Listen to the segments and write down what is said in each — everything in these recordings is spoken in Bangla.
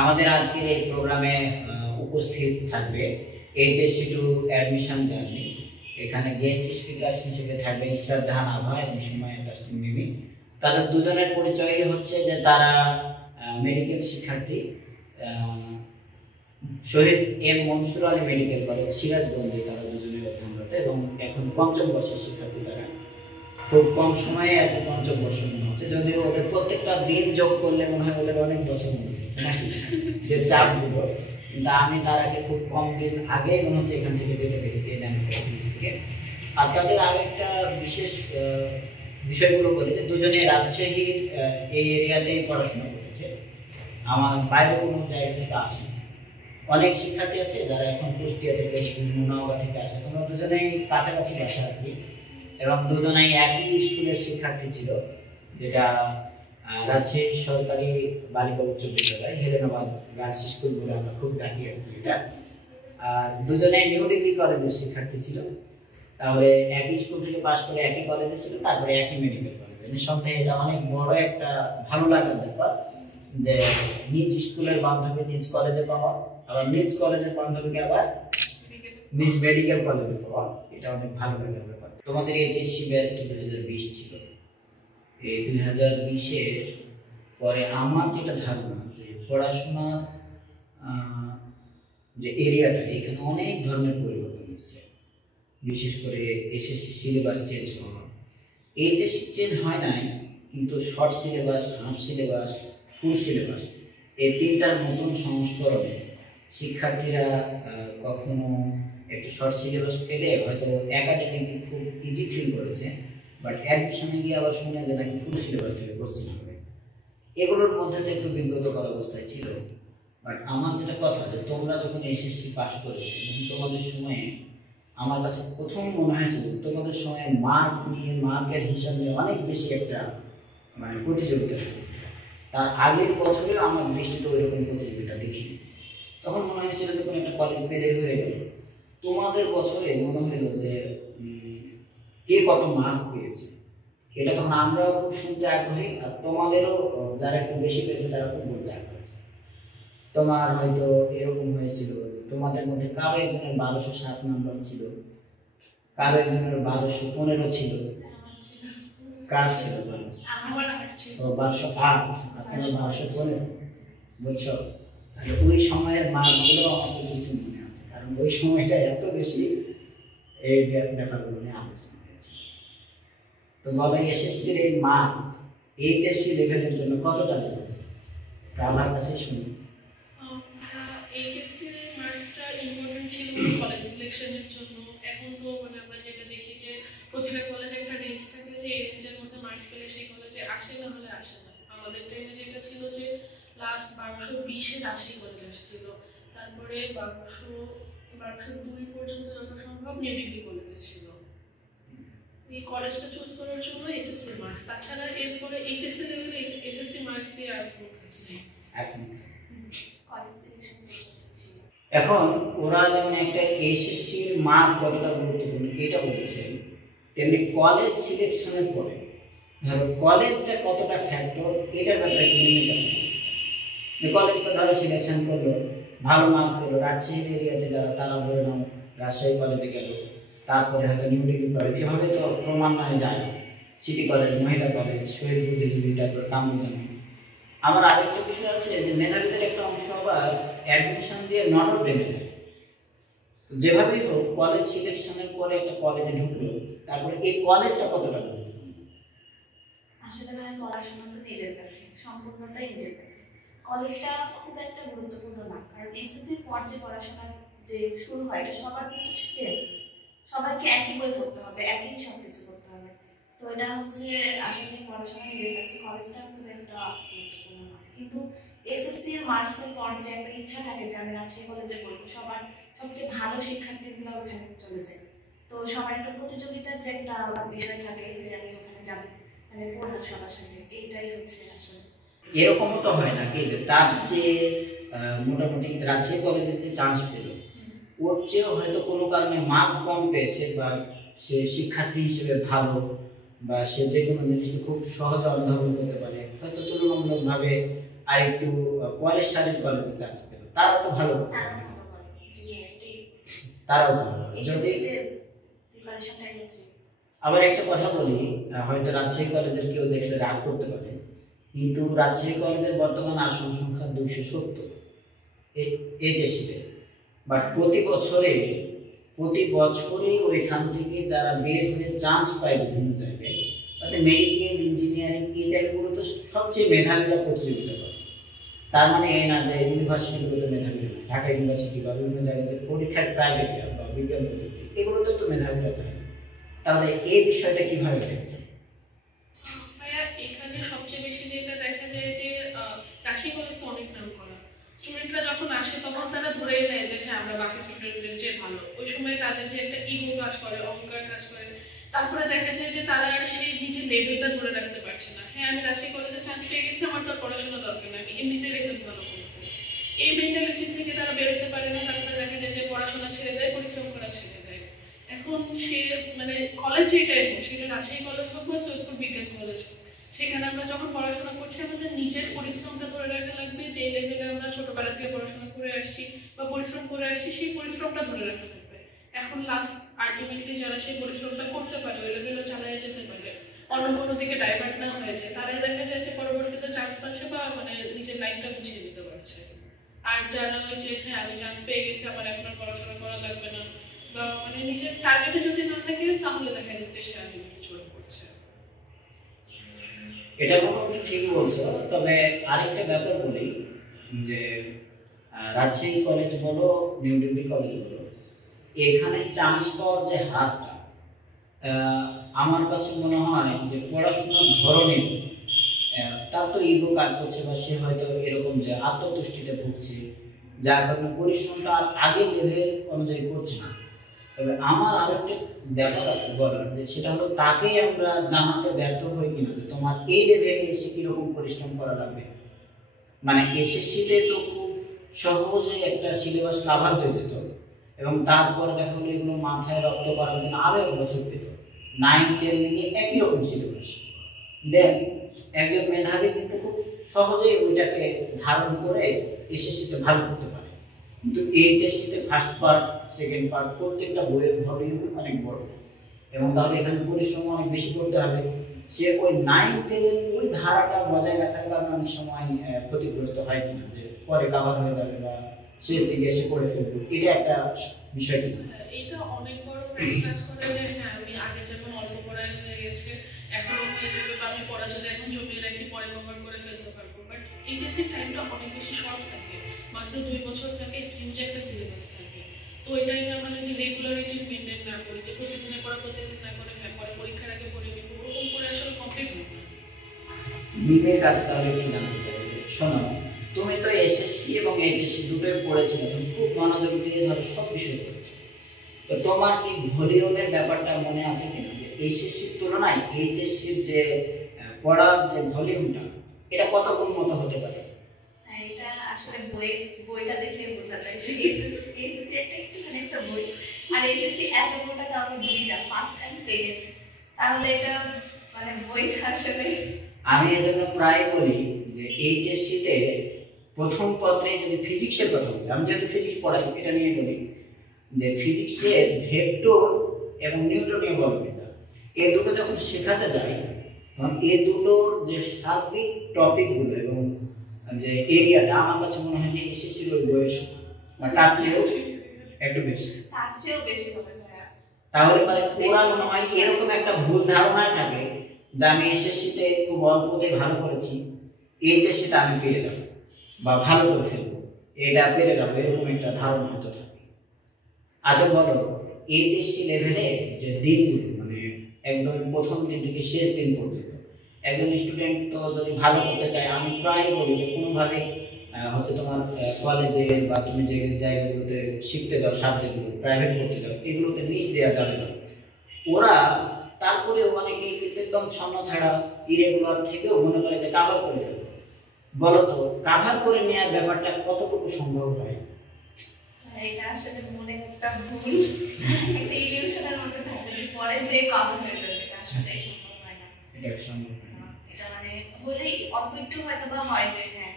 আমাদের আজকের এই প্রোগ্রামে উপস্থিত থাকবে এইচএসসি টু অ্যাডমিশন জার্নি। এখানে গেস্ট স্পিকার হিসেবে থাকবে ইসরাত জাহান আভা এবং সুমাইয়া তাসনিম মিমি। তাদের দুজনের পরিচয় হচ্ছে যে তারা মেডিকেল শিক্ষার্থী, Shaheed M Mansur Ali medical college সিরাজগঞ্জে তারা দুজনে অধ্যয়নরত এবং এখন পঞ্চম বর্ষের শিক্ষার্থী। তারা খুব কম সময়ে এখন পঞ্চম বর্ষ মনে হচ্ছে, যদিও ওদের প্রত্যেকটা দিন যোগ করলে মনে হয় ওদের অনেক বছর মনে হচ্ছে নাকি যে চাপগুলো, কিন্তু আমি তার আগে খুব কম দিন আগে মনে হচ্ছে এখান থেকে যেতে দেখেছি থেকে। আর তাদের আরো একটা বিশেষ বিষয়গুলো বলে যে দুজনে রাজশাহীর এই এরিয়াতেই পড়াশোনা করেছে, আমার বাইরে কোনো জায়গা থেকে আসে। অনেক শিক্ষার্থী আছে যারা এখন কুষ্টিয়া থেকে নওগাঁ থেকে আসে, তোমরা দুজনেই কাছাকাছি বাসা আর কি, এবং দুজনেই একই স্কুলের শিক্ষার্থী ছিল, যেটা রাজশাহী সরকারি বালিকা উচ্চ বিদ্যালয়, হেলেনাবাদ গার্লস স্কুল বলে আমরা খুব ডাকি আর কি এটা। আর দুজনে নিউ ডিগ্রি কলেজের শিক্ষার্থী ছিল, তাহলে একই স্কুল থেকে পাশ করে একই কলেজে ছিল, তারপরে একই মেডিকেল কলেজে। নিঃসন্দেহে এটা অনেক বড় একটা ভালো লাগার ব্যাপার যে নিজ স্কুলের বান্ধবী নিজ কলেজে পাওয়া, আবার নিজ কলেজের বান্ধবীকে আবার নিজ মেডিকেল কলেজে পাওয়া, এটা অনেক ভালো লাগার ব্যাপার। তোমাদের এইচএসসি ব্যাচ 2020 ছিল, এই 2020-এর পরে আমার যেটা ধারণা যে পড়াশোনা যে এরিয়াটা এখানে অনেক ধরনের পরিবর্তন হচ্ছে, বিশেষ করে এসএসসি সিলেবাস চেঞ্জ হওয়া। এইচএসসি চেঞ্জ হয় নাই, কিন্তু short syllabus, half syllabus, full syllabus এই তিনটার নতুন সংস্করণে শিক্ষার্থীরা কখনো একটু শর্ট সিলেবাস পেলে হয়তো একাডেমিকে খুব ইজি ফিল করেছে, বাট অ্যাডমিশনে গিয়ে আবার শুনে যে নাকি ফুল সিলেবাস থেকে কোশ্চেন হবে। এগুলোর মধ্যে তো একটু বিব্রতকর অবস্থায় ছিল। বাট আমার যেটা কথা যে তোমরা যখন এসএসসি পাস করেছো তোমাদের সময়ে আমার কাছে প্রথম মনে হয়েছিল তোমাদের সময় মার্ক নিয়ে, মার্কের হিসাব নিয়ে অনেক বেশি একটা মানে প্রতিযোগিতা শুরু। তার আগের বছরেও আমার দৃষ্টিতে ওইরকম প্রতিযোগিতা দেখিনি। তখন মনে হয়েছিল যে কোনো একটা কলেজ পেলে হয়ে গেল। তোমাদের বছরে মনে হলো যে কে কত মার্ক পেয়েছে, এটা তখন আমরাও খুব শুনতে আগ্রহী, আর তোমাদেরও যারা একটু বেশি পেয়েছে তারা খুব বলতে আগ্রহী। তোমার হয়তো এরকম হয়েছিল তোমাদের মধ্যে কারো একজনের 1207 নম্বর ছিল, কারো একজনের 1215 ছিল, কাজ ছিল 1208 আর তোমার 1215, বুঝছো? ওই সময়ের মার্কগুলো আমার কিছু মনে আছে, কারণ ওই সময়টা এত বেশি এই ব্যাপারগুলো নিয়ে আলোচনা হয়েছে। তো বলো এসএসসির এই মার্ক এইচএসসি লেভেলের জন্য কতটা জরুরি, আমার কাছে শুনি। এইচএসসি মার্কসটা ইম্পর্টেন্ট ছিল কলেজ সিলেকশনের জন্য। এখন তো মানে আমরা যেটা দেখি যে প্রতিটা কলেজে একটা রেঞ্জ থাকে যে এই রেঞ্জের মধ্যে মার্কস পেলে সেই কলেজে আসে, না হলে আসে না। আমাদের টাইমে যেটা ছিল যে লাস্ট 1220-এ রাজশাহী কলেজ আসছিল, তারপরে 1202 পর্যন্ত যত সম্ভব নিউ ডিগ্রি কলেজে ছিল। এই কলেজটা চুজ করার জন্য এসএসসি মার্কস, তাছাড়া এরপরে এইচএসসি লেভেলে এসএসসি মার্কস দিয়ে আর কোনো কাজ নেই। এখন ওরা যেমন একটা এসএসসির মার্ক কতটা গুরুত্বপূর্ণ এটা বলেছেন, তেমনি কলেজ সিলেকশনের পরে ধরো কলেজটা কতটা ফ্যাক্টর এটার ব্যাপারে মিমির কাছে কলেজটা ধরো সিলেকশন করলো, ভালো মার্ক পেলো, রাজশাহী এরিয়াতে যারা তারা ধরে নাও রাজশাহী কলেজে গেল, তারপরে হয়তো নিউ ডিগ্রি কলেজ, এভাবে তো ক্রমান্বয়ে যায়, সিটি কলেজ, মহিলা কলেজ, শহীদ বুদ্ধিজীবী, তারপরে কামরুজ্জামান। আমার আরেকটা বিষয় আছে যে মেধাবীদের একটা অংশ আবার অ্যাডমিশন দিয়ে নটর ডেমে যায়। যেভাবেই হোক কলেজ সিলেকশনের পরে একটা কলেজে ঢুকলো, তারপরে এই কলেজটা কতটা গুরুত্বপূর্ণ? আসলে ভাই পড়াশোনা তো নিজের কাছে, সম্পূর্ণটাই নিজের কাছে। কলেজটা খুব একটা গুরুত্বপূর্ণ না, কারণ এসএসসির পর যে পড়াশোনা যে শুরু হয় এটা সবার কিন্তু সেম, সবাইকে একই বই পড়তে হবে, একই সব কিছু করতে হবে। তো এটা হচ্ছে আসলে পড়াশোনা নিজের কাছে, কলেজটা খুব একটা গুরুত্বপূর্ণ না। কিন্তু এসএসসির মার্কসের পর যে একটা ইচ্ছা থাকে যে আমি রাজশাহী কলেজে পড়বো, সবার সবচেয়ে ভালো শিক্ষার্থীগুলো ওখানে চলে যায়। তো সবার একটা প্রতিযোগিতার যে একটা বিষয় থাকে যে আমি ওখানে যাবো, মানে পড়বো সবার সাথে, এইটাই হচ্ছে আসলে। এরকমও তো হয় নাকি যে তার যে মোটামুটি রাজশাহী কলেজে যে চান্স পেল, ওর চেয়েও হয়তো কোনো কারণে মার্ক কম পেয়েছে, বা সে শিক্ষার্থী হিসেবে ভালো, বা সে যে কোনো জিনিসকে খুব সহজে অনুধাবন করতে পারে, হয়তো তুলনামূলকভাবে আর একটু পরের সালের কলেজে চান্স পেল, তারা তো ভালো করতে তারা পারে, ভালো করে। জি ভাইয়া, এটাই তারাও ভালো করে। যদি HSC তে প্রিপারেশনটাই হচ্ছে। আবার একটা কথা বলি, হয়তো রাজশাহী কলেজের কেউ দেখলে রাগ করতে পারে, কিন্তু রাজশাহী কলেজের বর্তমান আসন সংখ্যা 270 এইচএসসিতে, বাট প্রতি বছরে ওইখান থেকে যারা বের হয়ে চান্স পায় বিভিন্ন জায়গায়, তাতে মেডিকেল, ইঞ্জিনিয়ারিং এই জায়গাগুলোতে সবচেয়ে মেধাবীরা প্রতিযোগিতা করে। তার মানে এই না যে ইউনিভার্সিটিগুলোতে মেধাবীরা না, ঢাকা ইউনিভার্সিটি বা বিভিন্ন জায়গাতে পরীক্ষার ক্রাইটেরিয়া বা বিজ্ঞান প্রযুক্তি এগুলোতে তো মেধাবীরা থাকে। তাহলে এই বিষয়টা কিভাবে দেখছেন? ভাইয়া এখানে সবচেয়ে বেশি যেটা দেখা যায় যে রাজশাহী কলেজ তো অনেক নাম করা, স্টুডেন্টরা যখন আসে তখন তারা ধরেই নেয় যে হ্যাঁ আমরা বাকি স্টুডেন্টদের চেয়ে ভালো। ওই সময় তাদের যে একটা ইগো কাজ করে, অহংকার কাজ করে, তারপরে দেখা যায় যে তারা আর সেই নিজের লেভেলটা ধরে রাখতে পারছে না। হ্যাঁ আমি রাজশাহী কলেজে চান্স পেয়ে গেছি, আমার তো আর পড়াশোনা দরকার নেই, আমি এমনিতে রেজাল্ট ভালো করবো, এই মেন্টালিটি থেকে তারা বেরোতে পারে না। তারপরে দেখা যায় যে পড়াশোনা ছেড়ে দেয়, পরিশ্রম করা ছেড়ে দেয়। এখন সে মানে কলেজ যেটাই হোক, সেটা রাজশাহী কলেজ হোক বা সৈয়দপুর বিজ্ঞান কলেজ হোক, সেখানে আমরা যখন পড়াশোনা করছি আমাদের নিজের পরিশ্রমটা ধরে রাখা লাগবে। যে লেভেলে আমরা ছোটবেলা থেকে পড়াশোনা করে আসছি বা পরিশ্রম করে আসছি, সেই পরিশ্রমটা ধরে রাখা লাগবে। এখন লাস্ট আলটিমেটলি যারা সেই পরিশ্রমটা করতে পারে, ওই লেভেলে চালিয়ে যেতে পারে, অন্য কোনো দিকে ডাইভার্ট না হয়ে যায়, তারাই দেখা যায় যে পরবর্তীতে চান্স পাচ্ছে বা মানে নিজের লাইফটা গুছিয়ে নিতে পারছে। আর যারা ওই যে হ্যাঁ আমি চান্স পেয়ে গেছি, আমার এখন আর পড়াশোনা করা লাগবে না, বা মানে নিজের টার্গেটে যদি না থাকে, তাহলে দেখা যাচ্ছে সে আলটিমেটলি চলে পড়ছে। এটা মোটামুটি ঠিকই বলছো, তবে আরেকটা ব্যাপার বলি যে রাজশাহী কলেজ বলো, নিউ ডিগ্রি কলেজ বলো, এখানে চান্স পাওয়ার যে হারটা, আমার কাছে মনে হয় যে পড়াশোনার ধরনে তার তো ইগো কাজ করছে, বা সে হয়তো এরকম যে আত্মতুষ্টিতে ভুগছে, যার কারণে পরিশ্রমটা আর আগের লেভেল অনুযায়ী করছে না। তবে আমার আরেকটা ব্যাপার আছে বলার, যে সেটা হলো তাকেই আমরা জানাতে ব্যর্থ হই কিনা যে তোমার এই লেভেলে এসে কিরকম পরিশ্রম করা লাগবে। মানে এসএসসিতে তো খুব সহজে একটা সিলেবাস কাভার হয়ে যেত, এবং তারপরে দেখা গেলো এগুলো মাথায় রপ্ত করার জন্য আরো 1 বছর পেত। 9-10 নিয়ে একই রকম সিলেবাস দেন একজন মেধাবী কিন্তু খুব সহজেই ওইটাকে ধারণ করে এসএসসিতে ভালো করতে পারে। কিন্তু এইচএসসিতে ফার্স্ট পার্ট, সেকেন্ড পার্ট প্রত্যেকটা বইয়ের ভলিউম অনেক বড়, এবং তাহলে এখানে পরিশ্রম অনেক বেশি করতে হবে। সে ওই 9-10 ওই ধারাটা বজায় রাখার কারণে অনেক সময় ক্ষতিগ্রস্ত হয় কিনা, যে পরে কাভার হয়ে যাবে বা শেষ দিকে এসে পড়ে ফেলবো, এটা একটা বিষয় কিনা। এটা অনেক বড় ফ্যাক্ট কাজ করে যে হ্যাঁ আমি আগে যেমন অল্প পড়ায় হয়ে গেছে, এখনও হয়ে যাবে, বা আমি পড়া যদি এখন জমিয়ে রাখি পরে কভার করে ফেলতে পারবো। বাট এইচএসসির টাইমটা অনেক বেশি শর্ট থাকে, মাত্র 2 বছর থাকে, হিউজ একটা সিলেবাস থাকে। তো ওই টাইমে আমরা যদি রেগুলারিটি মেনটেন না করি, যে প্রতিদিনের পড়া প্রতিদিন না করে হ্যাঁ পরে পরীক্ষার আগে পড়ে নিব, ওরকম করে আসলে কমপ্লিট হবে না। মিমের কাছে তাহলে একটু জানতে চাই যে শোনো, তুমি তো এসএসসি এবং এইচএসসি দুটোই পড়েছিলে, তুমি খুব মনোযোগ দিয়ে ধরো সব বিষয় পড়েছো, তো তোমার কি ভলিউমের ব্যাপারটা মনে আছে কিনা যে এসএসসির তুলনায় এইচএসসির যে পড়ার যে ভলিউমটা, এটা কত উন্নত হতে পারে? এটা আসলে বইটা দেখলে বোঝা যায় যে এসএসসি একটুখানি একটা বই, আর এইচএসসি এত বড়টা তাও দুইটা, ফার্স্ট এন্ড সেকেন্ড, তাহলে এটা মানে বইটা আসলে আমি এজন্য প্রায় বলি যে এইচএসসিতে প্রথম পত্রে যদি ফিজিক্সের কথা বলি, আমি যেহেতু ফিজিক্স পড়াই এটা নিয়ে বলি, যে ফিজিক্সের ভেক্টর এবং নিউটনীয় বলবিদ্যা এই দুটো যখন শেখাতে যায়, তখন এই দুটোর যে সার্বিক টপিকগুলো এবং যে এরিয়াটা, আমার কাছে মনে হয় যে এসএসসির ওই বইয়ের সমান বা তার চেয়েও একটু বেশি, তার চেয়েও বেশি হবে। তাহলে পরে ওরা মনে হয় এরকম একটা ভুল ধারণায় থাকে যে আমি এসএসসিতে খুব অল্পতে ভালো করেছি, এইচএসসিতে আমি পেয়ে যাবো বা ভালো করে ফেলবো, এটা পেরে যাবো, এরকম একটা ধারণা হতে থাকে। আচ্ছা বলো, এইচএসসি লেভেলে যে দিনগুলো মানে একদম প্রথম দিন থেকে শেষ দিন পর্যন্ত একজন স্টুডেন্ট তো যদি ভালো করতে চায়, আমি প্রায় বলি যে কোনোভাবে হচ্ছে তোমার কলেজে বা তুমি যে জায়গাগুলোতে শিখতে যাও, সাবজেক্টগুলো প্রাইভেট করতে যাও, এগুলোতে নিচ দেওয়া যাবে না। ওরা তারপরে অনেকেই কিন্তু একদম ছন্ন ছাড়া ইরেগুলার থেকেও মনে করে যে কাভার করে যাবে। বলো তো কাভার করে নেওয়ার ব্যাপারটা কতটুকু সম্ভব হয়? এটা আসলে মনে একটা ভুল, একটা ইলিউশনের মধ্যে থাকে যে পরে যে কমন হয়ে যাবে, এটা আসলে সম্ভব হয় না। এটা সম্ভব হয় না। এটা মানে হলেই অল্প একটু হয়তো বা হয় যে হ্যাঁ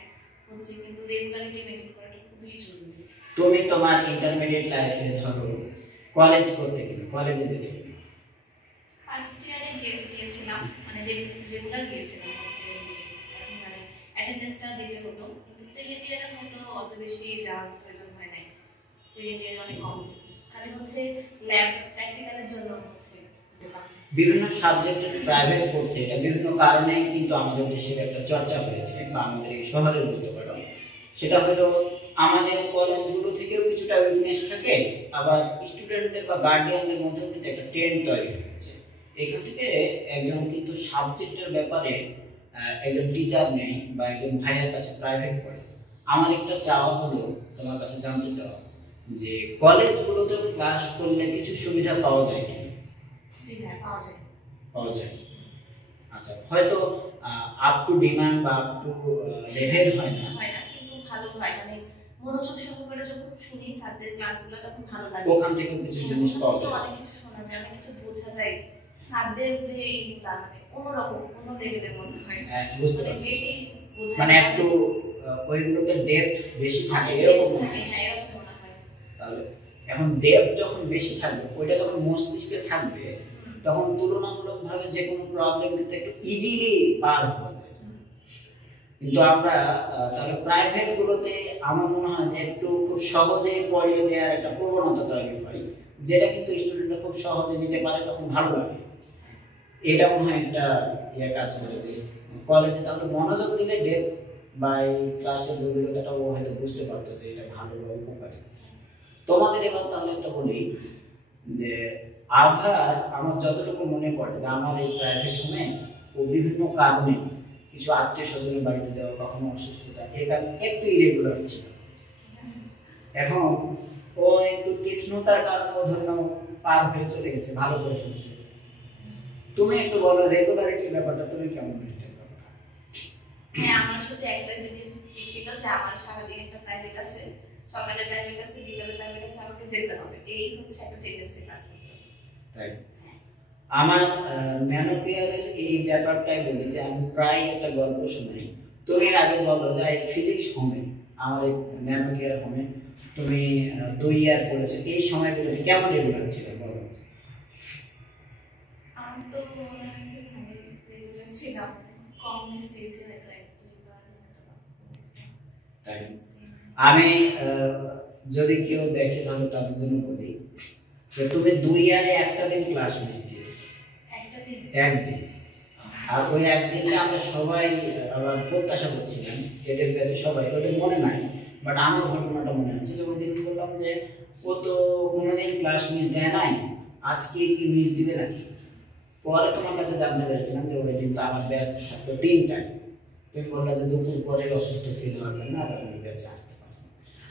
হচ্ছে, কিন্তু রেগুলারিটি মেনটেন করাটা খুবই জরুরি। তুমি তোমার ইন্টারমিডিয়েট লাইফে ধরো কলেজ করতে গেলে, কলেজে যেতে গেলে ফার্স্ট ইয়ারে গিয়েছিলাম, মানে রেগুলার গিয়েছিলাম ফার্স্ট ইয়ারে, এখন মানে অ্যাটেন্ডেন্সটা দিতে হতো, কিন্তু সেকেন্ড ইয়ারে হয়তো অত বেশি যাওয়ার প্রয়োজন হয় নাই। সেকেন্ড ইয়ারে অনেক কম বেশি, খালি হচ্ছে ল্যাব প্র্যাকটিক্যালের জন্য হচ্ছে যেতাম। বিভিন্ন সাবজেক্টের প্রাইভেট পড়তে এটা বিভিন্ন কারণে কিন্তু আমাদের দেশের একটা চর্চা হয়েছে, বা আমাদের এই শহরে বলতে পারো। সেটা হলো আমাদের কলেজগুলো থেকেও কিছুটা উইকনেস থাকে, আবার স্টুডেন্টদের বা গার্ডিয়ানদের মধ্যেও কিন্তু একটা ট্রেন্ড তৈরি হয়েছে। এখান থেকে একজন কিন্তু সাবজেক্টের ব্যাপারে একজন টিচার নেই বা একজন ভাইয়ের কাছে প্রাইভেট পড়ে। আমার একটা চাওয়া হলো তোমার কাছে জানতে চাওয়া যে কলেজগুলোতে ক্লাস করলে কিছু সুবিধা পাওয়া যায় কি? জি হ্যাঁ, পাওয়া যায়। পাওয়া যায়। আচ্ছা, হয়তো আপ টু ডিমান্ড বা আপ টু লেভেল হয় না, কিন্তু ভালো হয়, মানে মনোযোগ সহকারে যখন শুনি স্যারদের ক্লাসগুলো তখন ভালো লাগে। ওখান থেকে কিছু জিনিস পাওয়া যায়, অনেক কিছু শোনা যায়, অনেক কিছু বোঝা যায়। স্যারদের যে এইগুলা মানে অন্যরকম, অন্য লেভেলের মনে হয়। বুঝতে অনেক পারছি। বেশি বোঝা মানে যায়। একটু ওইগুলোতে ডেপথ বেশি থাকে অনেক এরকম depth মনে থাকে, হয়। হ্যাঁ এরকম মনে হয়। তাহলে এখন ডেপথ যখন বেশি থাকবে, ওইটা যখন মস্তিষ্কে থাকবে, তখন তুলনামূলকভাবে যে কোনো প্রবলেম কিন্তু একটু ইজিলি পার হওয়া যায়। কিন্তু আমরা তাহলে প্রাইভেট গুলোতে আমার মনে হয় যে একটু খুব সহজেই পড়িয়ে দেওয়ার একটা প্রবণতা তৈরি হয়, যেটা কিন্তু স্টুডেন্টরা খুব সহজে নিতে পারে, তখন ভালো লাগে। এটা মনে হয় একটা কাজ করে যে কলেজে তাহলে মনোযোগ দিলে ডেপথ বা এই ক্লাসের গভীরতাটাও হয়তো বুঝতে পারতো যে এটা ভালো বা উপকারী। তোমাদের এবার তাহলে একটা বলি যে আভার আমার যতটুকু মনে পড়ে যে আমার এই প্রাইভেট হোমে ও বিভিন্ন কারণে কিছু আত্মীয় স্বজনের বাড়িতে যাওয়া, কখনো অসুস্থতা, এই কারণে একটু ইরেগুলার ছিল। এখন ও একটু তীক্ষ্ণতার কারণে ও ধরে নাও পার হয়ে চলে গেছে, ভালো করে ফেলছে। তুমি একটু বলো রেগুলারিটির ব্যাপারটা তুমি কেমন মেনটেন করো? হ্যাঁ, আমার শুধু একটা জিনিস ছিল যে আমার সারাদিন একটা প্রাইভেট আছে, সকালে প্রাইভেট আছে, বিকালে প্রাইভেট আছে, আমাকে যেতে হবে, এই হচ্ছে একটা টেন্ডেন্সি কাজ করতে। তাই আমার ন্যানোকেয়ারের এই ব্যাপারটাই বলি যে আমি প্রায় একটা গল্প শুনাই। তুমি আগে বলো যে ফিজিক্স হোমে, আমার এই ন্যানোকেয়ার হোমে তুমি 2 ইয়ার পড়েছো, এই সময়গুলোতে কেমন রেগুলার ছিল বলো? আমার তো মনে হচ্ছে ভালো রেগুলার ছিলাম, কম মিস দিয়েছি হয়তো এক দুইবার। তাই আমি যদি কেউ দেখে তাহলে তাদের জন্য বলি যে তুমি 2 ইয়ারে একটা দিন ক্লাস মিস দিয়েছো, একটা দিন, একদিন। আর ওই একদিনটা আমরা সবাই আবার প্রত্যাশা করছিলাম, এদের কাছে সবাই, ওদের মনে নাই বাট আমার ঘটনাটা মনে আছে যে ওই দিন বললাম যে ও তো কোনোদিন ক্লাস মিস দেয় নাই, আজকে কি মিস দিবে নাকি। পরে তোমার কাছে জানতে পেরেছিলাম যে ওই দিন তো আমার ব্যাচ থাকতো 3টায়, তুমি বললে যে দুপুর পরে অসুস্থ ফিল হবে না আর আমি ব্যাচে আসতে পারি।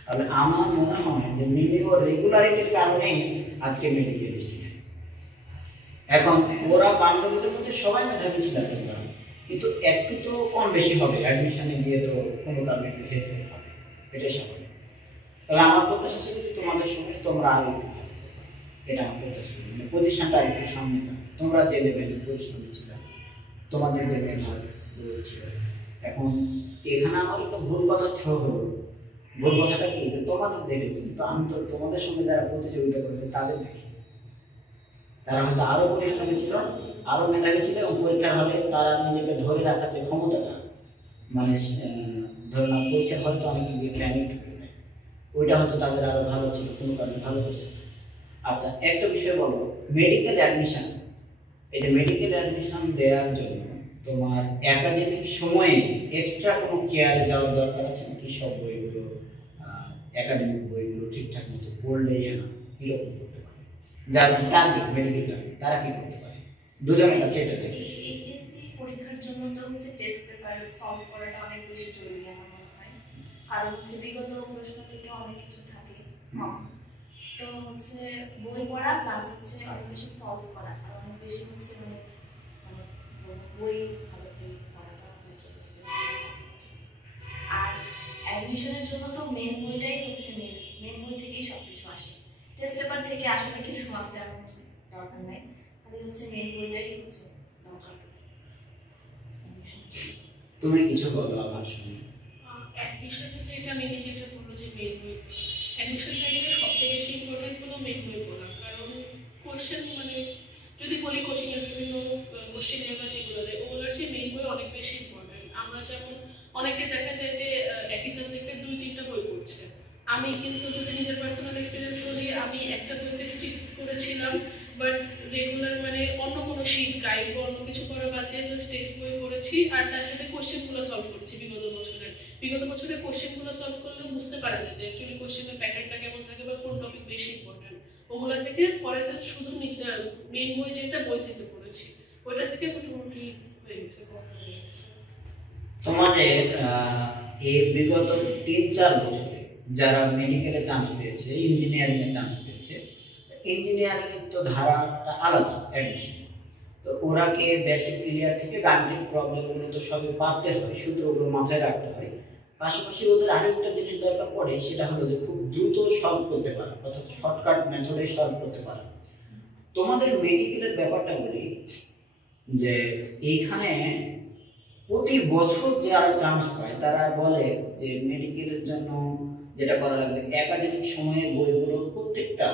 তাহলে আমার মনে হয় যে মিলি ও রেগুলারিটির কারণেই আজকে মেডিকেল স্টুডেন্ট। এখন ওরা বান্ধবীদের মধ্যে সবাই মেধাবী ছিল তোমরা, কিন্তু একটু তো কম বেশি হবে, অ্যাডমিশনে গিয়ে তো কোনো কারণে একটু হেল্প হবে, এটাই স্বাভাবিক। তাহলে আমার প্রত্যাশা ছিল যে তোমাদের সময় তোমরা আরো একটু ভালো করবে। এটা আমার প্রত্যাশা ছিল, মানে পজিশনটা একটু সামনে থাকবে। তোমরা যে লেভেলে পরিশ্রমী ছিল, তোমাদের যে মেধা ছিল। এখন এখানে আমার একটা ভুল কথা থ্রো হলো। ভুল কথাটা কি যে তোমাদের দেখেছি, কিন্তু আমি তো তোমাদের সঙ্গে যারা প্রতিযোগিতা করেছে তাদের দেখি। তারা হয়তো আরো পরিশ্রমী ছিল, আরো মেধাবী ছিল, এবং পরীক্ষার হলে তারা নিজেকে ধরে রাখার যে ক্ষমতাটা, মানে ধরে নাও পরীক্ষার হলে তো অনেকে গিয়ে প্যানিক হয়ে যায়, ওইটা হয়তো তাদের আরো ভালো ছিল, কোনো কারণে ভালো করছে। আচ্ছা, একটা বিষয় বলো, মেডিকেল অ্যাডমিশন, এই যে মেডিকেল অ্যাডমিশন দেওয়ার জন্য তোমার একাডেমিক সময়ে এক্সট্রা কোনো কেয়ারে যাওয়ার দরকার আছে নাকি? সব বইগুলো একাডেমিক বইগুলো ঠিকঠাক মতো পড়লেই না এরকম করতে পারে যারা টার্গেট মেডিকেল, তারা কি করতে পারে? দুজনের কাছে এটা থেকে এইচএসসি পরীক্ষার জন্য তো হচ্ছে টেস্ট পেপার সলভ করাটা অনেক বেশি জরুরি আমার মনে হয়, কারণ হচ্ছে বিগত প্রশ্ন থেকে অনেক কিছু থাকে। তো হচ্ছে বই পড়া প্লাস হচ্ছে অনেক বেশি সলভ করা, আর অনেক বেশি হচ্ছে মানে বই ভালো করে পড়াটা অনেক জরুরি। আর অ্যাডমিশনের জন্য তো মেন বইটাই হচ্ছে মেন বই থেকেই সবকিছু আসে, টেস্ট পেপার থেকে আসলে কিছু ভাবতে আমার দরকার নাই, তাহলে হচ্ছে মেন বইটাই হচ্ছে দরকার। তুমি কিছু বলো আবার শুনি। অ্যাডমিশনে যেটা আমি যেটা বলবো যে মেন বই, অ্যাডমিশন টাইমে সবচেয়ে বেশি ইম্পর্টেন্ট হলো মেন বই পড়া। কারণ কোয়েশ্চেন মানে যদি বলি কোচিংয়ের বিভিন্ন কোশ্চেন বা যেগুলো দেয় ওগুলোর চেয়ে মেন বই অনেক বেশি ইম্পর্টেন্ট। আমরা যেমন অনেকে দেখা যায় যে একই সাবজেক্টের 2-3টা বই পড়ছে, আমি কিন্তু যদি নিজের পার্সোনাল এক্সপিরিয়েন্স বলি আমি একটা বইতে স্টিক করেছিলাম, বাট রেগুলার মানে অন্য কোনো শিট গাইড বা অন্য কিছু করা বাদ দিয়ে জাস্ট টেক্সট বই পড়েছি আর তার সাথে কোশ্চেনগুলো সলভ করেছি। বিগত বছরের কোশ্চেনগুলো সলভ করলে বুঝতে পারা যায় যে অ্যাকচুয়ালি কোশ্চেনের প্যাটার্নটা কেমন থাকে বা কোন টপিক বেশি ইম্পর্টেন্ট। ওগুলো থেকে পরে জাস্ট শুধু মেন বই যেটা বই থেকে পড়েছি ওইটা থেকে মোটামুটি হয়ে গেছে। তোমাদের এই বিগত 3-4 বছরে যারা মেডিকেলে চান্স পেয়েছে, ইঞ্জিনিয়ারিং এ চান্স পেয়েছে, ইঞ্জিনিয়ারিং তো ধারাটা আলাদা অ্যাডমিশন, তো ওরাকে বেসিক ক্লিয়ার থেকে গাণিতিক প্রবলেমগুলো তো সবই পারতে হয়, সূত্রগুলো মাথায় রাখতে হয়। পাশাপাশি ওদের আরেকটা জিনিস দরকার পড়ে, সেটা হলো যে খুব দ্রুত সলভ করতে পারে, অর্থাৎ শর্টকাট মেথডে সলভ করতে পারে। তোমাদের মেডিকেলের ব্যাপারটা বলি যে এইখানে প্রতি বছর যারা চান্স পায় তারা বলে যে মেডিকেলের জন্য যেটা করা লাগবে একাডেমিক সময়ে বইগুলো প্রত্যেকটা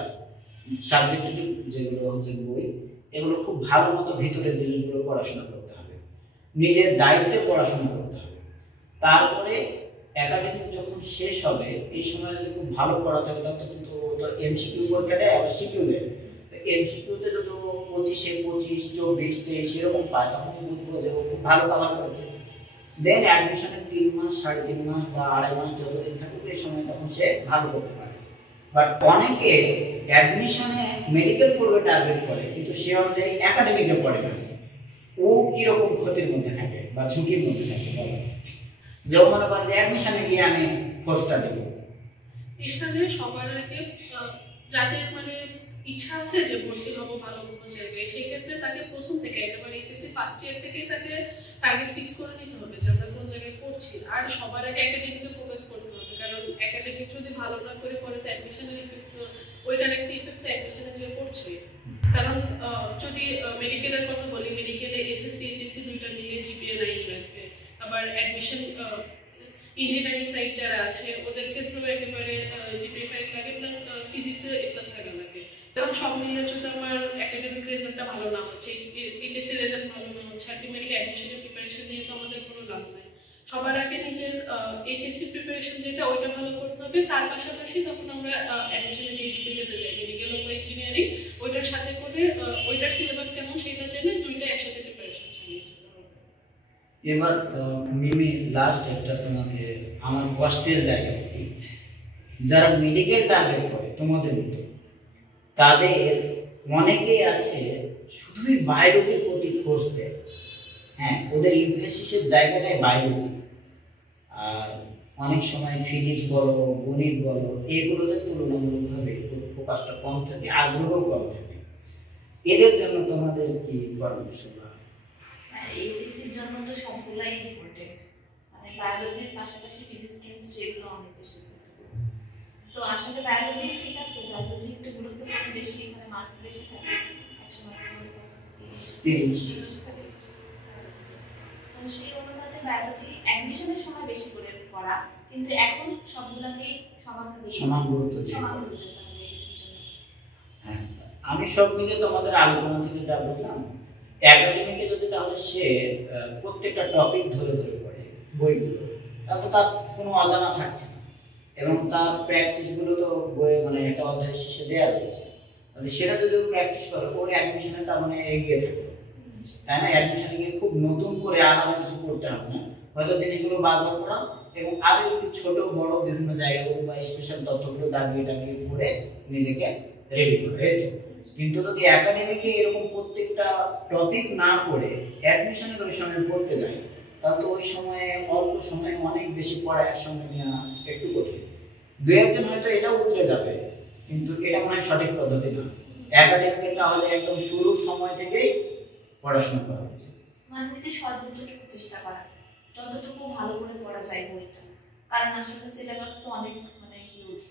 সাবজেক্টের যেগুলো হচ্ছে বই এগুলো খুব ভালো মতো ভিতরের জিনিসগুলো পড়াশোনা করতে হবে, নিজের দায়িত্বে পড়াশোনা করতে হবে। তারপরে একাডেমিক যখন শেষ হবে এই সময় যদি খুব ভালো পড়া থাকে তখন কিন্তু তো এমসিকিউ পরীক্ষা দেয়, আবার সিকিউ দেয়। তো এমসিকিউতে যদি 25-এ 25, 24, 23 এরকম পায় তখন বুঝবো যে ও খুব ভালো কভার করেছে। দেন অ্যাডমিশনের 3 মাস, 3.5 মাস বা 2.5 মাস যতদিন থাকুক এই সময় তখন সে ভালো করতে পারে। বাট অনেকে অ্যাডমিশনে মেডিকেল পড়বে টার্গেট করে কিন্তু সে অনুযায়ী একাডেমিকে পড়ে না, ও কিরকম ক্ষতির মধ্যে থাকে বা ঝুঁকির মধ্যে থাকে বলো? যেমন মনে করেন যে অ্যাডমিশনে গিয়ে আমি ফোর্সটা দেব, এখানে সবার আগে যাদের মানে ইচ্ছা আছে যে ভর্তি হবো ভালো কোনো জায়গায়, সেই ক্ষেত্রে তাকে প্রথম থেকে একেবারে এইচএসসি ফার্স্ট ইয়ার থেকেই তাকে টার্গেট ফিক্স করে নিতে হবে যে আমরা কোন জায়গায় পড়ছি। আর সবার আগে একাডেমিকে ফোকাস করতে হবে, কারণ একাডেমিক যদি ভালো না করে পরে তো অ্যাডমিশনের ইফেক্ট, ওইটার একটা ইফেক্ট অ্যাডমিশনে যে পড়ছে। কারণ যদি মেডিকেলের কথা বলি, মেডিকেলে এসএসসি এইচএসসি দুইটা মিলিয়ে জিপিএ 9 লাগবে। আবার অ্যাডমিশন ইঞ্জিনিয়ারিং সাইড যারা আছে ওদের ক্ষেত্রেও একেবারে জিপিএ 5 লাগে, প্লাস ফিজিক্সে A+ থাকা লাগে। তখন সব মিলিয়ে যদি আমার একাডেমিক রেজাল্টটা ভালো না হচ্ছে, এইচএসসি রেজাল্ট ভালো না হচ্ছে, আলটিমেটলি অ্যাডমিশনের প্রিপারেশন নিয়ে তো আমাদের কোনো লাভ নাই। সবার আগে নিজের এইচএসসি প্রিপারেশন যেটা ওইটা ভালো করতে হবে, তার পাশাপাশি তখন আমরা অ্যাডমিশনে যে দিকে যেতে চাই মেডিকেল বা ইঞ্জিনিয়ারিং, ওইটার সাথে করে ওইটার সিলেবাস কেমন সেটা জেনে দুইটা একসাথে প্রিপারেশন চালিয়ে যেতে হবে। এবার মিমি লাস্ট একটা তোমাকে আমার কষ্টের জায়গা বলি, যারা মেডিকেল টার্গেট করে তোমাদের মতো তাদের অনেকেই আছে শুধুই বায়োলজির প্রতি ফোর্স দেয়। হ্যাঁ, ওদের ইমপ্রেসিসের জায়গাটাই বায়োলজি, আর অনেক সময় ফিজিক্স বলো গণিত বলো এগুলোতে তুলনামূলকভাবে ফোকাসটা কম থাকে, আগ্রহ কম থাকে। এদের জন্য তোমাদের কি পরামর্শ? এইচএসসির জন্য তো সবগুলাই ইম্পর্টেন্ট, মানে বায়োলজির পাশাপাশি ফিজিক্স কেমিস্ট্রি এগুলো অনেক বেশি গুরুত্বপূর্ণ। তো আসলে বায়োলজি ঠিক আছে, বায়োলজি একটু গুরুত্বপূর্ণ বেশি, মানে মার্কস বেশি থাকে, 100 মার্কের মধ্যে 30 থাকে। তো সেই অনুপাতে বায়োলজি অ্যাডমিশনের সময় বেশি করে পড়া, কিন্তু এখন সবগুলোকেই সমান গুরুত্ব দিতে হবে এইচএসসির জন্য। হ্যাঁ, আমি সব মিলে তোমাদের আলোচনা থেকে যা বললাম, একাডেমিকে যদি তাহলে সে প্রত্যেকটা টপিক ধরে ধরে পড়ে বইগুলো, তাহলে তার কোনো অজানা থাকছে না, এবং তার প্র্যাকটিসগুলো তো বইয়ে মানে একটা অধ্যায় শেষে দেওয়া রয়েছে, তাহলে সেটা যদি ও প্র্যাকটিস করে ওর অ্যাডমিশনে তার মানে এগিয়ে থাকবে, তাই না? অ্যাডমিশনে গিয়ে খুব নতুন করে আলাদা কিছু করতে হবে না, হয়তো জিনিসগুলো বারবার পড়া এবং আরো একটু ছোট বড় বিভিন্ন জায়গাগুলো বা স্পেশাল তথ্যগুলো দাগিয়ে দাগিয়ে পড়ে নিজেকে রেডি করে, এই তো। কিন্তু যদি একাডেমিকে এরকম প্রত্যেকটা টপিক না পড়ে অ্যাডমিশনের ওই সময় পড়তে যায়, তাহলে তো ওই সময়ে অল্প সময়ে অনেক বেশি পড়া একসঙ্গে নেওয়া একটু কঠিন। দু একজন হয়তো এটা উতরে যাবে, কিন্তু এটা মনে হয় সঠিক পদ্ধতি না। একাডেমিকে তাহলে একদম শুরুর সময় থেকেই পড়াশোনা করা উচিত, মানে নিজে সর্বোচ্চটুকু চেষ্টা করা, যতটুকু ভালো করে পড়া যায় বইটা, কারণ আসলে সিলেবাস তো অনেক মানে হিউজ।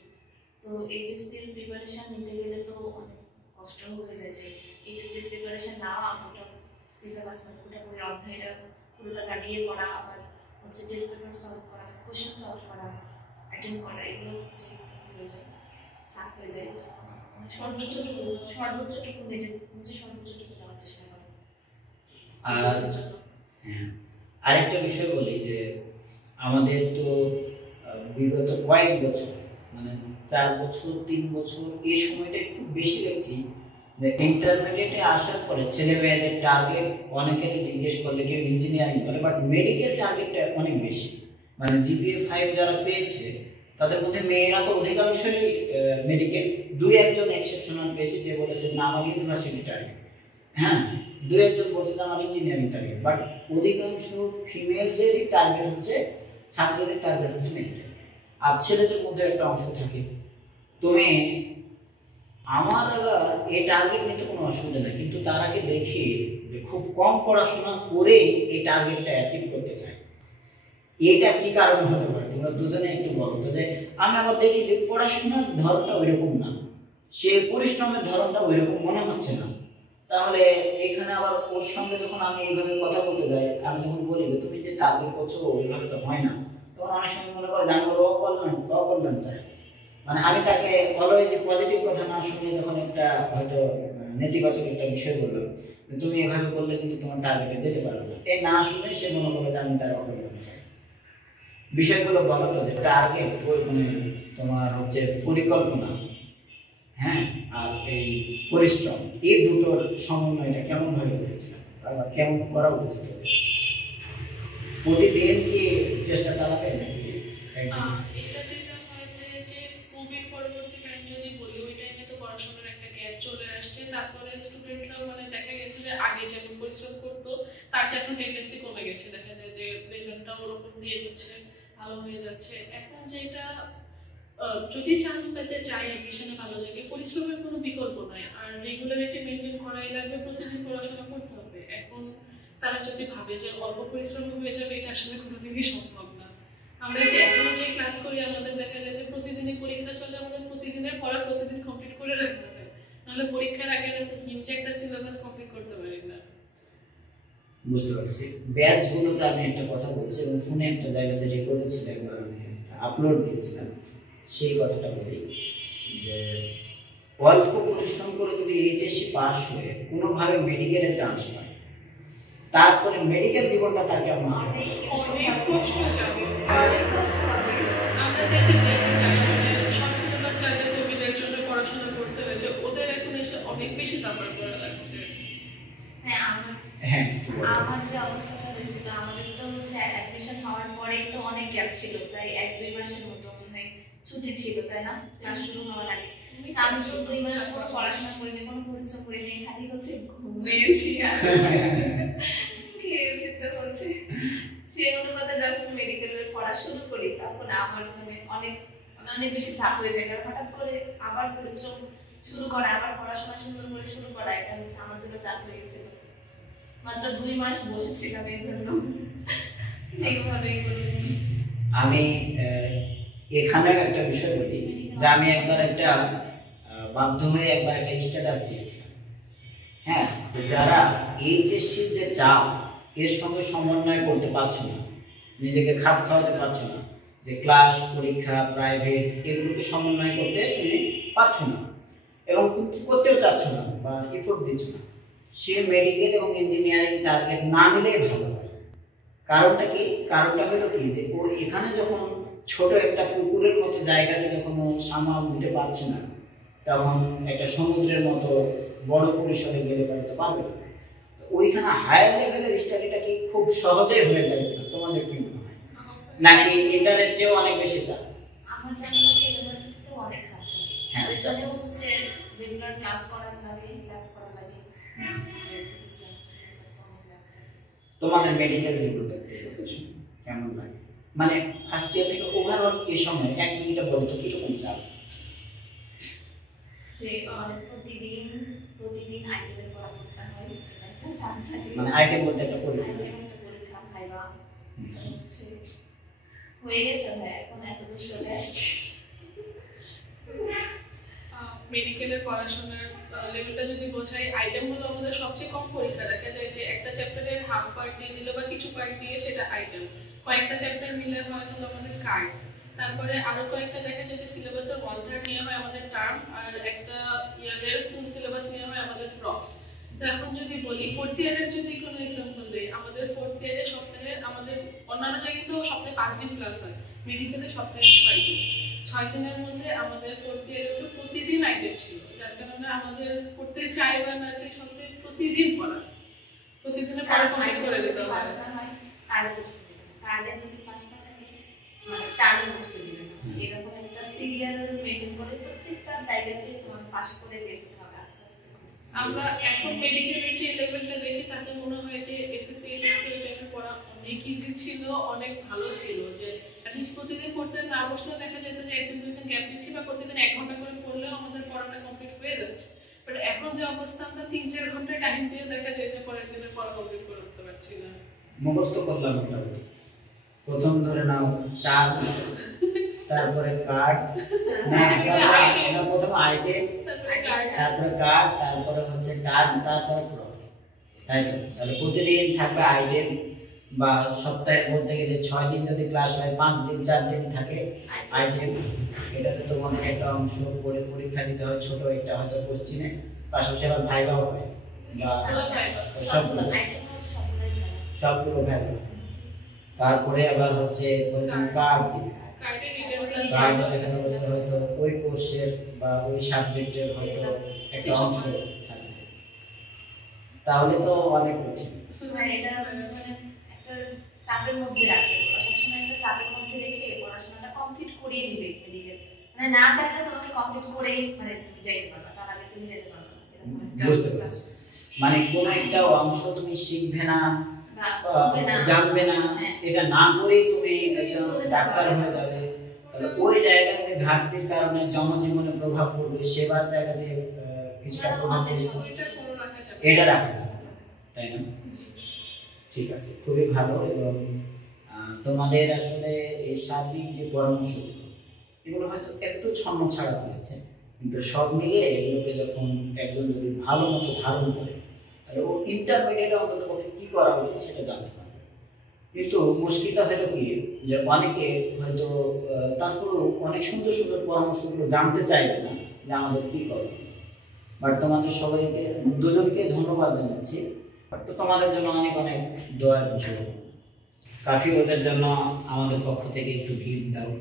তো এইচএসসির প্রিপারেশন নিতে গেলে তো অনেক কষ্ট হয়ে যায়, যে এইচএসসির প্রিপারেশন নেওয়া, গোটা সিলেবাস বা গোটা বইয়ের অধ্যায়টা পুরোটা দাগিয়ে পড়া, আবার হচ্ছে টেস্ট পেপার সলভ করা, কোশ্চেন সলভ করা, অ্যাটেন্ড করা, এগুলো হচ্ছে হয়ে যায়, চাপ হয়ে যায়। সর্বোচ্চটুকু দেওয়ার চেষ্টা করে। আর হ্যাঁ, আরেকটা বিষয় বলি যে আমাদের তো বিগত কয়েক বছর মানে 4 বছর 3 বছর এই সময়টাই খুব বেশি দেখছি যে ইন্টারমিডিয়েটে আসার পরে ছেলে মেয়েদের টার্গেট অনেকেরই জিজ্ঞেস করলে কেউ ইঞ্জিনিয়ারিং করে, বাট মেডিকেল টার্গেটটা অনেক বেশি। মানে জিপিএ 5 যারা পেয়েছে তাদের মধ্যে মেয়েরা তো অধিকাংশই মেডিকেল, 2-1 এক্সেপশনাল পেয়েছে যে বলেছে না আমার ইউনিভার্সিটি টার্গেট, হ্যাঁ 2-1 বলছে যে আমার ইঞ্জিনিয়ারিং টার্গেট, বাট অধিকাংশ ফিমেলদেরই টার্গেট হচ্ছে, ছাত্রীদের টার্গেট হচ্ছে মেডিকেল। আর ছেলেদের মধ্যে একটা অংশ থাকে। তুমি আমার আবার এই টার্গেট নিতে কোনো অসুবিধা নেই, কিন্তু তার আগে দেখি যে খুব কম পড়াশোনা করে এই টার্গেটটা অ্যাচিভ করতে চায়। এটা কি কারণে হতে পারে তোমরা দুজনে একটু বলো তো। যে আমি আবার দেখি যে পড়াশোনার ধরনটা ওইরকম না, সে পরিশ্রমের ধরনটা ওইরকম মনে হচ্ছে না। তাহলে এখানে আবার ওর সঙ্গে যখন আমি এইভাবে কথা বলতে যাই, আমি যখন বলি যে তুমি যে টার্গেট করছো ওইভাবে তো হয় না, তখন অনেক সময় মনে করে যে আমি ওর অকল্যাণ চাই। মানে আমি তাকে অলওয়েজ যে পজিটিভ কথা না শুনে যখন একটা হয়তো নেতিবাচক একটা বিষয় বললাম, তুমি এভাবে বললে কিন্তু তোমার টার্গেটে যেতে পারবে না, এই না শুনে সে মনে করে যে আমি তার অকল্যাণ চাই। বিষয়গুলো বলো তো যে টার্গেট মানে তোমার হচ্ছে পরিকল্পনা, হ্যাঁ, আর এই পরিশ্রম, এই দুটোর সমন্বয়টা কেমন ভাবে করেছিলাম, আবার কেমন করা উচিত হবে? প্রতিদিন কি চেষ্টা চালাবে নাকি এটা যেটা হয় যে কোভিড পরবর্তী টাইম যদি বলি, ওই টাইমে তো পড়াশোনার একটা গ্যাপ চলে আসছে। তারপরে স্টুডেন্টরাও মানে দেখা গেছে যে আগে যেমন পরিশ্রম করতো তার চেয়ে এখন টেন্ডেন্সি কমে গেছে, দেখা যায় যে রেজাল্টটা ওরকম দিয়ে দিচ্ছে, ভালো হয়ে যাচ্ছে। এখন যেটা যদি চান্স পেতে চাই অ্যাডমিশনে ভালো জায়গায়, পরিশ্রমের কোনো বিকল্প নাই, আর রেগুলারিটি মেনটেন করাই লাগবে, প্রতিদিন পড়াশোনা করতে হবে। এখন তারা যদি ভাবে যে অল্প পরিশ্রম হয়ে যাবে, এটা আসলে কোনোদিনই সম্ভব না। আমরা যে এখনো যে ক্লাস করি, আমাদের দেখা যায় যে প্রতিদিনই পরীক্ষা চলে, আমাদের প্রতিদিনের পড়া প্রতিদিন কমপ্লিট করে রাখতে হয়, নাহলে পরীক্ষার আগে হিউজ একটা সিলেবাস কমপ্লিট করতে পারি না। বুঝতে পারছি। ব্যাচগুলোতে আমি একটা কথা বলছি এবং ফোনে একটা জায়গাতে রেকর্ড ছিল, একবার আমি আপলোড দিয়েছিলাম, সেই কথাটা বলি যে অল্প পরিশ্রম করে যদি এইচএসসি পাস হয়ে কোনোভাবে মেডিকেলে চান্স পায়, তারপরে মেডিকেল জীবনটা তার কেমন হবে? অনেক কষ্ট যাবে, আমরা দেখে যারা মানে সব সিলেবাস যাদের কোভিডের জন্য পড়াশোনা করতে হয়েছে, ওদের এখন এসে অনেক বেশি সাফার করা লাগছে। হ্যাঁ, আমার যে অবস্থাটা হয়েছিল, আমাদের তো হচ্ছে অ্যাডমিশন হওয়ার পরে তো অনেক গ্যাপ ছিল, প্রায় 1-2 মাসের মতো মনে হয় ছুটি ছিল, তাই না? ক্লাস শুরু হওয়ার আগে আমি তো 2 মাস কোনো পড়াশোনা করিনি, কোনো পরিশ্রম করিনি, খালি হচ্ছে ঘুমিয়েছি আর খেয়েছি। তো হচ্ছে সেই অনুপাতে যখন মেডিকেলের পড়া শুরু করি, তখন আমার মানে অনেক বেশি চাপ হয়ে যায়, কারণ হঠাৎ করে আবার পরিশ্রম শুরু করা, আবার পড়াশোনা সুন্দর করে শুরু করা, এটা হচ্ছে আমার জন্য চাপ হয়ে গেছিল। মাত্র 2 মাস বসেছিলাম এই জন্য ঠিকভাবেই বলি। আমি এখানে একটা বিষয় বলি যে আমি একবার একটা বাধ্য হয়ে একবার একটা স্ট্যাটাস দিয়েছিলাম, হ্যাঁ, যে যারা এইচএসসির যে চাপ এর সঙ্গে সমন্বয় করতে পারছো না, নিজেকে খাপ খাওয়াতে পারছো না, যে ক্লাস পরীক্ষা প্রাইভেট এগুলোকে সমন্বয় করতে তুমি পারছো না এবং করতেও চাচ্ছ না বা এফোর্ট দিচ্ছ না, সে মেডিকেল এবং ইঞ্জিনিয়ারিং টার্গেট না নিলেই ভালো হয়। কারণটা কি? কারণটা হলো কি যে ও এখানে যখন ছোট একটা পুকুরের মতো জায়গাতে যখন ও সামাল দিতে পারছে না, তখন একটা সমুদ্রের মতো বড় পরিসরে গেলে তো পারবে না। ওইখানে হায়ার লেভেলের স্টাডিটা কি খুব সহজেই হয়ে যাবে না? তোমাদের কি মনে হয়? নাকি ইন্টারের চেয়েও অনেক বেশি চাপ? আমার জানা মতে ইউনিভার্সিটিতে অনেক চাপ থাকে, হ্যাঁ, ওইখানে হচ্ছে রেগুলার ক্লাস করার লাগে, ল্যাব করা লাগে। তোমাদের মেডিকেল জীবনটা কেমন লাগে? মানে ফার্স্ট ইয়ার থেকে ওভারঅল এই সময় 1 মিনিটে বলতো কিরকম চাপ? প্রতিদিন আইটেমের পড়া করতে হয়, একটা চাপ থাকে। মানে আইটেম বলতে একটা পরীক্ষা, একটা পরীক্ষা ভাইবা হচ্ছে হয়ে গেছে ভাই, এখন এতদূর চলে আসছে। মেডিকেলের পড়াশোনার লেভেলটা যদি বোঝাই, আইটেম হলো আমাদের সবচেয়ে কম পরীক্ষা। দেখা যায় যে একটা চ্যাপ্টারের হাফ পার্ট দিয়ে দিলে বা কিছু পার্ট দিয়ে সেটা আইটেম, কয়েকটা চ্যাপ্টার মিলে হয় হলো আমাদের কার্ড, তারপরে আরো কয়েকটা দেখা যায় যে সিলেবাসের 1/3 নিয়ে হয় আমাদের টার্ম, আর একটা ইয়ারের ফুল সিলেবাস নিয়ে হয় আমাদের প্রক্স। তো এখন যদি বলি ফোর্থ ইয়ারের যদি কোনো এক্সাম্পল দেই, আমাদের ফোর্থ ইয়ারে সপ্তাহে আমাদের অন্যান্য জায়গায় তো সপ্তাহে 5 দিন ক্লাস হয়, মেডিকেলে সপ্তাহে 6 দিন। 6 দিনের মধ্যে আমাদের ফোর্থ ইয়ারে প্রতিদিন আইটেম ছিল, যার কারণে আমাদের পড়তে চাই বা না চাই সপ্তাহে প্রতিদিন পড়া, প্রতিদিনের পড়া কমপ্লিট করে দিতে হয়। কার্ডে যদি পাস না থাকে মানে টার্মে বসতে দিবে না, এরকম একটা সিরিয়াল মেইনটেইন করে প্রত্যেকটা জায়গাতে তোমার পাস করে বের হতে হবে আস্তে আস্তে। আমরা এখন মেডিকেলের যে লেভেলটা দেখি তাতে মনে হয় যে এসএসসি এইচএসসি টাইপের পড়া অনেক ইজি ছিল, অনেক ভালো ছিল, যে অ্যাটলিস্ট প্রতিদিন পড়তে না বসলেও দেখা যেত যে একদিন দুই দিন গ্যাপ দিচ্ছি বা প্রতিদিন 1 ঘন্টা করে পড়লেও আমাদের পড়াটা কমপ্লিট হয়ে যাচ্ছে। বাট এখন যে অবস্থা, আমরা 3-4 ঘন্টা টাইম দিয়ে দেখা যায় যে পরের দিনের পড়া কমপ্লিট করতে পারছি না। মুখস্থ করলাম মোটামুটি, প্রথম ধরে নাও টার্ম, তারপরে কার্ড, না প্রথম আইটেম, তারপরে কার্ড, তারপরে হচ্ছে টার্ম, তারপরে প্রব, তাই তো? তাহলে প্রতিদিন থাকবে আইটেম, বা সপ্তাহে বলতে গেলে 6 দিন যদি ক্লাস হয়, 5 দিন 4 দিন থাকে আইটেম। এটাতে তোমাদের একটা অংশ পড়ে পরীক্ষা দিতে হয়, ছোট একটা হয়তো কোশ্চিনে, পাশাপাশি আবার ভাইভাও হয়, বা সবগুলো ভাইভা। তারপরে আবার হচ্ছে কার্ড দিবে, কার্ডে দেখা যাবে হয়তো ওই কোর্সের বা ওই সাবজেক্টের হয়তো একটা অংশ থাকবে, তাহলে তো অনেক কঠিন। এটা মানে একটা চাপের মধ্যে রাখে, ওরা সবসময় একটা চাপের মধ্যে রেখে পড়াশোনাটা কমপ্লিট করিয়ে নিবে মেডিকেল, মানে না চাইলে তোমাকে কমপ্লিট করেই মানে যাইতে পারবে, তার আগে তুমি যেতে পারবে না। বুঝতে পারছি, মানে কোন একটা অংশ তুমি শিখবে না, জানবে না, এটা না করেই তুমি একজন ডাক্তার হয়ে যাবে, তাহলে ওই জায়গাতে ঘাটতির কারণে জনজীবনে প্রভাব পড়বে, সেবার জায়গাতে কিছুটা প্রভাব পড়বে, এটা রাখা যাবে, তাই না? ঠিক আছে, খুবই ভালো। এবং তোমাদের আসলে এই সার্বিক যে পরামর্শগুলো, এগুলো হয়তো একটু ছন্ন ছাড়া হয়েছে, কিন্তু সব মিলিয়ে এগুলোকে যখন একজন যদি ভালো মতো ধারণ করে, তাহলে ও ইন্টারমিডিয়েটে অন্তত কি করা উচিত সেটা জানতে পারবে। কিন্তু মুশকিলটা হলো কি, যে অনেকে হয়তো তারপরেও অনেক সুন্দর সুন্দর পরামর্শগুলো জানতে চাইবে না যে আমাদের কি করবে। বাট তোমাদের সবাইকে, দুজনকে ধন্যবাদ জানাচ্ছি। তো তোমাদের জন্য অনেক অনেক দোয়া এবং শুভকামনা। কাফি, ওদের জন্য আমাদের পক্ষ থেকে একটু গিফট দাও।